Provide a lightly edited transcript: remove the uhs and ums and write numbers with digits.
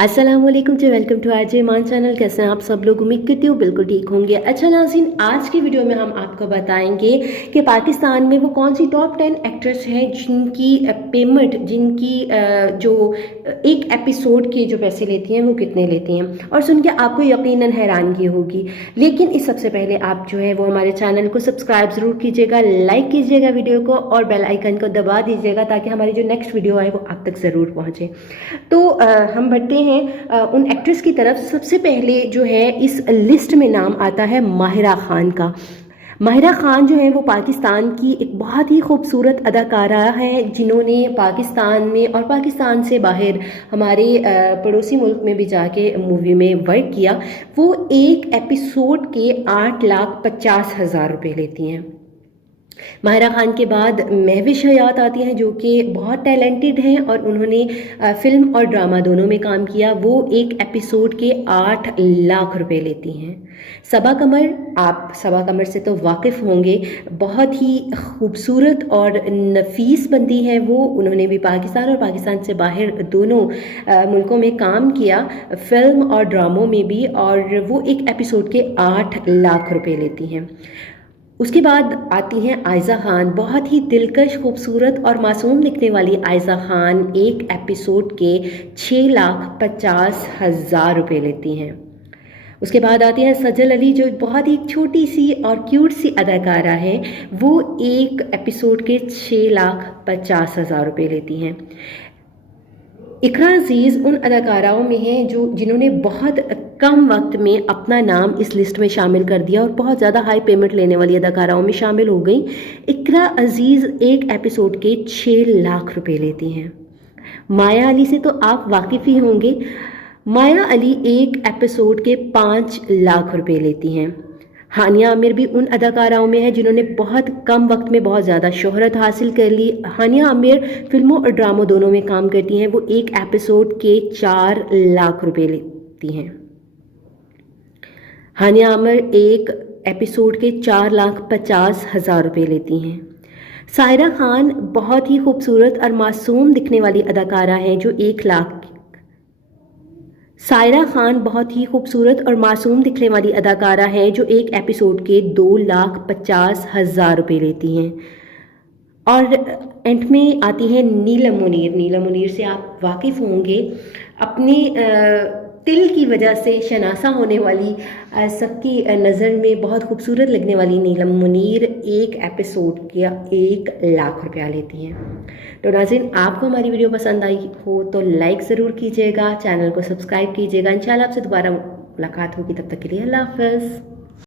अस्सलाम वालेकुम जी, welcome to RJ मान चैनल। कैसे हैं आप सब लोग? उम्मीद करती हूँ बिल्कुल ठीक होंगे। अच्छा नाज़रीन, आज की वीडियो में हम आपको बताएंगे कि पाकिस्तान में वो कौन सी टॉप 10 एक्ट्रेस हैं जिनकी पेमेंट, जिनकी जो एक एपिसोड के जो पैसे लेती हैं वो कितने लेती हैं, और सुन के आपको यकीनन हैरानगी होगी। लेकिन इस सबसे पहले आप जो है वो हमारे चैनल को सब्सक्राइब ज़रूर कीजिएगा, लाइक कीजिएगा वीडियो को और बेल आइकन को दबा दीजिएगा ताकि हमारी जो नेक्स्ट वीडियो है वो आप तक ज़रूर पहुँचे। तो हम बढ़ते हैं उन एक्ट्रेस की तरफ। सबसे पहले जो है इस लिस्ट में नाम आता है माहिरा खान का। माहिरा खान जो है वो पाकिस्तान की एक बहुत ही खूबसूरत अदाकारा है जिन्होंने पाकिस्तान में और पाकिस्तान से बाहर हमारे पड़ोसी मुल्क में भी जाके मूवी में वर्क किया। वो एक एपिसोड के 8,50,000 रुपये लेती हैं। माहिरा खान के बाद महविश हयात आती हैं जो कि बहुत टैलेंटेड हैं और उन्होंने फिल्म और ड्रामा दोनों में काम किया। वो एक एपिसोड के 8 लाख रुपए लेती हैं। सबा कमर, आप सबा कमर से तो वाकिफ़ होंगे, बहुत ही खूबसूरत और नफीस बंदी हैं वो। उन्होंने भी पाकिस्तान और पाकिस्तान से बाहर दोनों मुल्कों में काम किया, फिल्म और ड्रामों में भी, और वो एक एपिसोड के 8 लाख रुपए लेती हैं। उसके बाद आती हैं आयज़ा खान। बहुत ही दिलकश, खूबसूरत और मासूम दिखने वाली आयज़ा खान एक एपिसोड के 6,50,000 रुपये लेती हैं। उसके बाद आती हैं सजल अली, जो बहुत ही छोटी सी और क्यूट सी अदाकारा है। वो एक एपिसोड के 6,50,000 रुपये लेती हैं। इकरा अजीज़ उन अदाकाराओं में हैं जिन्होंने बहुत कम वक्त में अपना नाम इस लिस्ट में शामिल कर दिया और बहुत ज़्यादा हाई पेमेंट लेने वाली अदाकाराओं में शामिल हो गई। इकरा अजीज़ एक एपिसोड के 6 लाख रुपए लेती हैं। माया अली से तो आप वाकिफ़ ही होंगे। माया अली एक एपिसोड के 5 लाख रुपए लेती हैं। हानिया आमिर भी उन अदाकाराओं में है जिन्होंने बहुत कम वक्त में बहुत ज़्यादा शोहरत हासिल कर ली। हानिया आमिर फिल्मों और ड्रामों दोनों में काम करती हैं। वो एक एपिसोड के 4 लाख रुपए लेती हैं। हानिया आमिर एक एपिसोड के 4,50,000 रुपये लेती हैं। सायरा खान बहुत ही खूबसूरत और मासूम दिखने वाली अदाकारा हैं जो 1 लाख। सायरा खान बहुत ही खूबसूरत और मासूम दिखने वाली अदाकारा है जो एक एपिसोड के 2,50,000 रुपये लेती हैं। और एंड में आती है नीलम मुनीर। नीलम मुनीर से आप वाकिफ़ होंगे, अपनी तिल की वजह से शनासा होने वाली, सबकी नज़र में बहुत खूबसूरत लगने वाली नीलम मुनीर एक एपिसोड का 1 लाख रुपया लेती हैं। तो नाज़रीन, आपको हमारी वीडियो पसंद आई हो तो लाइक ज़रूर कीजिएगा, चैनल को सब्सक्राइब कीजिएगा। इंशाल्लाह आपसे दोबारा मुलाकात होगी, तब तक के लिए अल्लाह हाफ़िज़।